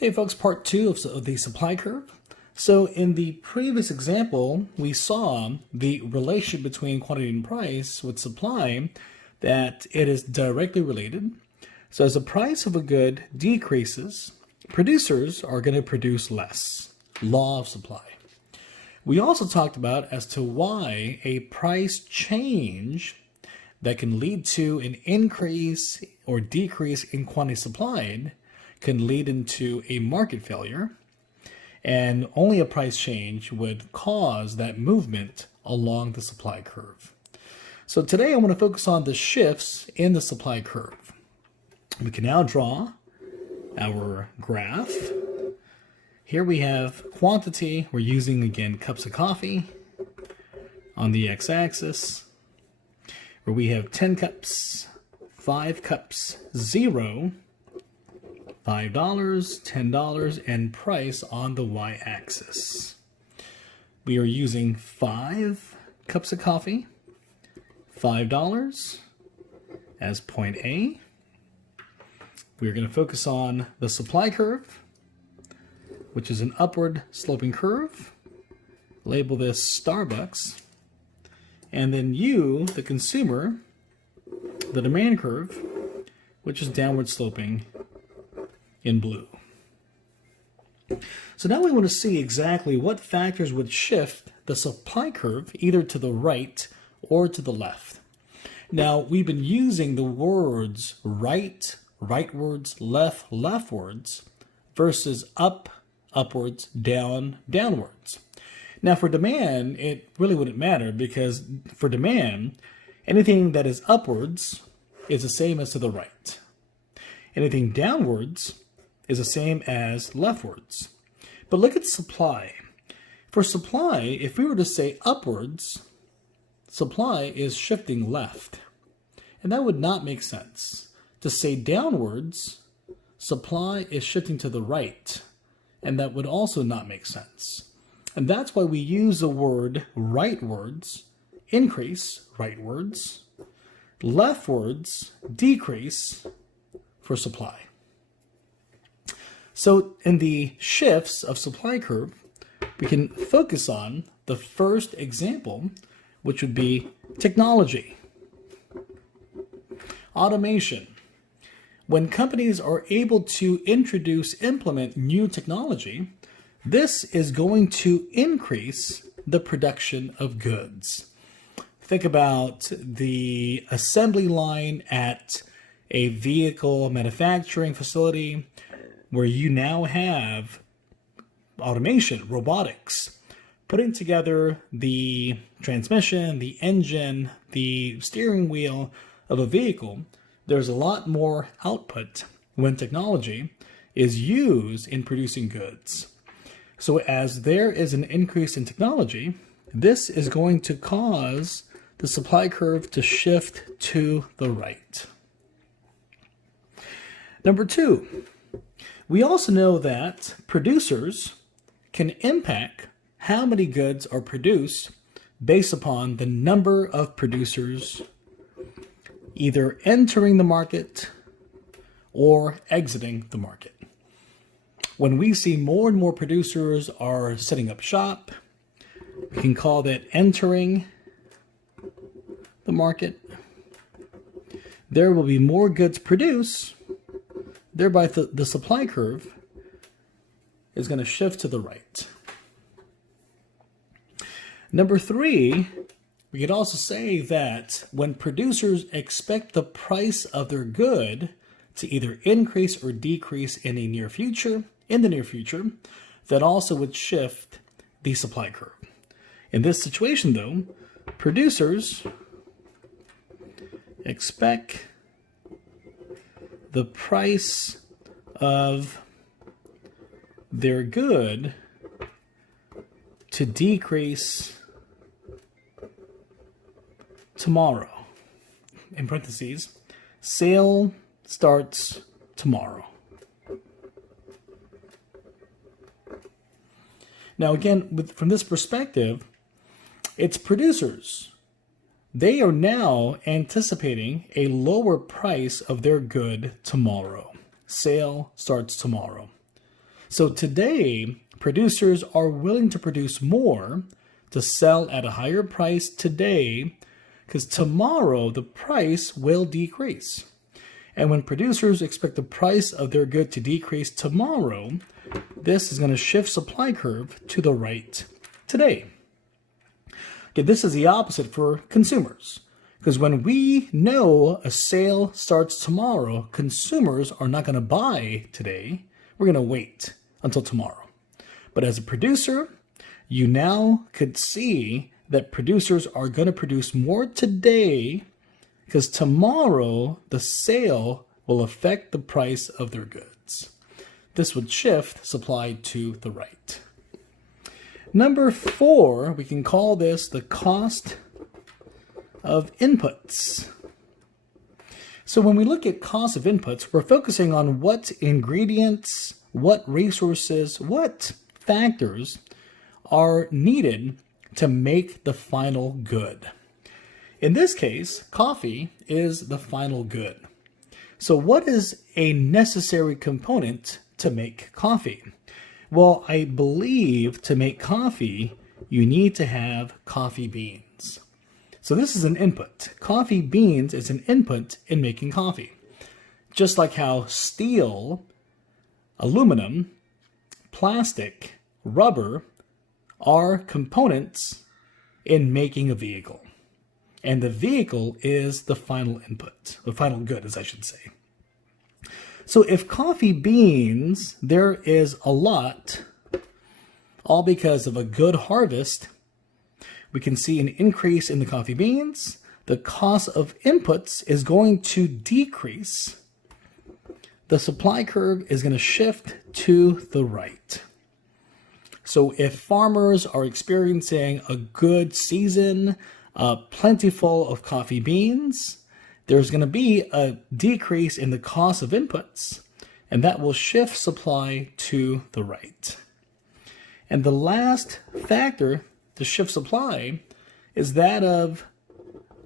Hey folks, part two of the supply curve. So in the previous example, we saw the relation between quantity and price with supply, that it is directly related. So as the price of a good decreases, producers are going to produce less. Law of supply. We also talked about as to why a price change that can lead to an increase or decrease in quantity supplied can lead into a market failure, and only a price change would cause that movement along the supply curve. So today I want to focus on the shifts in the supply curve. We can now draw our graph. Here we have quantity. We're using, again, cups of coffee on the x-axis, where we have 10 cups, 5 cups, 0, $5, $10, and price on the y-axis. We are using 5 cups of coffee, $5 as point A. We're going to focus on the supply curve, which is an upward sloping curve. Label this Starbucks. And then U, the consumer, the demand curve, which is downward sloping in blue. So now we want to see exactly what factors would shift the supply curve either to the right or to the left. Now we've been using the words right, rightwards, left, leftwards versus up, upwards, down, downwards. Now for demand, it really wouldn't matter, because for demand, anything that is upwards is the same as to the right. Anything downwards is the same as leftwards. But look at supply. For supply, if we were to say upwards, supply is shifting left. And that would not make sense. To say downwards, supply is shifting to the right. And that would also not make sense. And that's why we use the word rightwards, increase, rightwards, leftwards, decrease, for supply. So in the shifts of supply curve, we can focus on the first example, which would be technology. Automation. When companies are able to implement new technology, this is going to increase the production of goods. Think about the assembly line at a vehicle manufacturing facility where you now have automation, robotics, putting together the transmission, the engine, the steering wheel of a vehicle. There's a lot more output when technology is used in producing goods. So as there is an increase in technology, this is going to cause the supply curve to shift to the right. Number 2, we also know that producers can impact how many goods are produced based upon the number of producers either entering the market or exiting the market. When we see more and more producers are setting up shop, we can call that entering the market. There will be more goods produced, thereby the supply curve is going to shift to the right. Number 3, we could also say that when producers expect the price of their good to either increase or decrease in the near future, that also would shift the supply curve. In this situation, though, producers expect the price of their good to decrease tomorrow. In parentheses, sale starts tomorrow. Now again, from this perspective, it's producers. They are now anticipating a lower price of their good tomorrow. Sale starts tomorrow. So today, producers are willing to produce more to sell at a higher price today, because tomorrow the price will decrease. And when producers expect the price of their good to decrease tomorrow, this is going to shift supply curve to the right today. Okay, this is the opposite for consumers, because when we know a sale starts tomorrow, consumers are not going to buy today. We're going to wait until tomorrow. But as a producer, you now could see that producers are going to produce more today, because tomorrow the sale will affect the price of their goods. This would shift supply to the right. Number 4, we can call this the cost of inputs. So when we look at cost of inputs, we're focusing on what ingredients, what resources, what factors are needed to make the final good. In this case, coffee is the final good. So what is a necessary component to make coffee? Well, I believe to make coffee, you need to have coffee beans. So this is an input. Coffee beans is an input in making coffee. Just like how steel, aluminum, plastic, rubber are components in making a vehicle. And the vehicle is the final input, the final good, as I should say. So if coffee beans, there is a lot, all because of a good harvest, we can see an increase in the coffee beans. The cost of inputs is going to decrease. The supply curve is going to shift to the right. So if farmers are experiencing a good season, plentiful of coffee beans, there's going to be a decrease in the cost of inputs, and that will shift supply to the right. And the last factor to shift supply is that of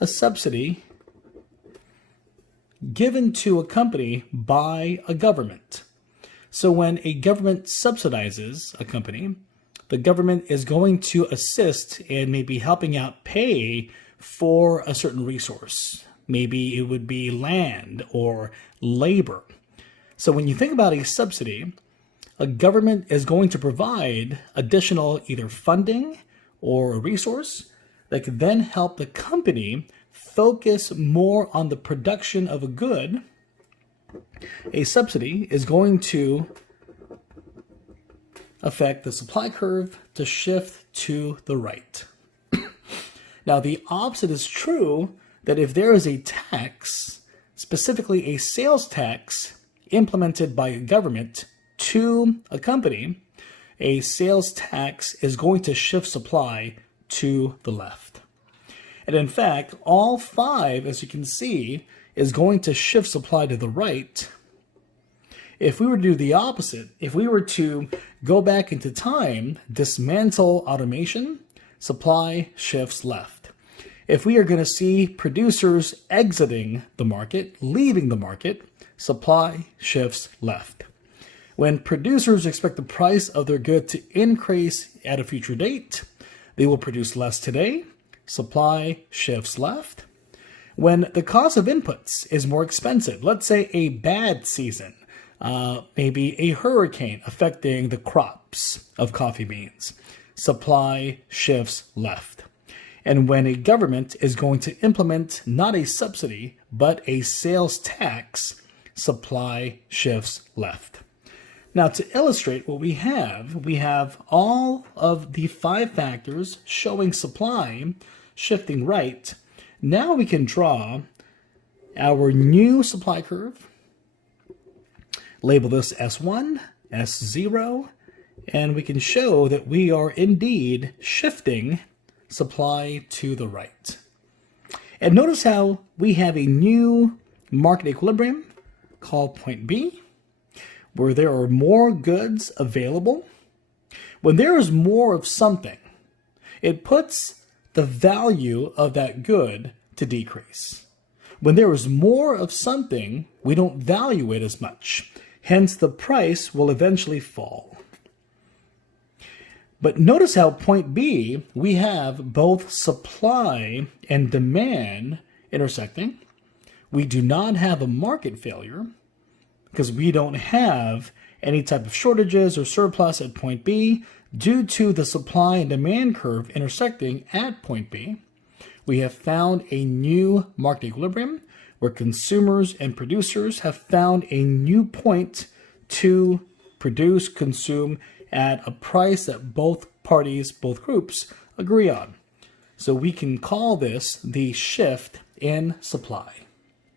a subsidy given to a company by a government. So when a government subsidizes a company, the government is going to assist in maybe helping out pay for a certain resource. Maybe it would be land or labor. So when you think about a subsidy, a government is going to provide additional either funding or a resource that could then help the company focus more on the production of a good. A subsidy is going to affect the supply curve to shift to the right. Now, the opposite is true, that if there is a tax, specifically a sales tax implemented by a government to a company, a sales tax is going to shift supply to the left. And in fact, all 5, as you can see, is going to shift supply to the right. If we were to do the opposite, if we were to go back into time, dismantle automation, supply shifts left. If we are going to see producers exiting the market, leaving the market, supply shifts left. When producers expect the price of their good to increase at a future date, they will produce less today, supply shifts left. When the cost of inputs is more expensive, let's say a bad season, maybe a hurricane affecting the crops of coffee beans, supply shifts left. And when a government is going to implement not a subsidy, but a sales tax, supply shifts left. Now, to illustrate what we have all of the 5 factors showing supply shifting right. Now we can draw our new supply curve, label this S1, S0, and we can show that we are indeed shifting supply to the right. And notice how we have a new market equilibrium called point B, where there are more goods available. When there is more of something, it puts the value of that good to decrease. When there is more of something, we don't value it as much. Hence, the price will eventually fall. But notice how point B, we have both supply and demand intersecting. We do not have a market failure because we don't have any type of shortages or surplus at point B due to the supply and demand curve intersecting at point B. We have found a new market equilibrium where consumers and producers have found a new point to produce, consume at a price that both parties, both groups, agree on. So we can call this the shift in supply.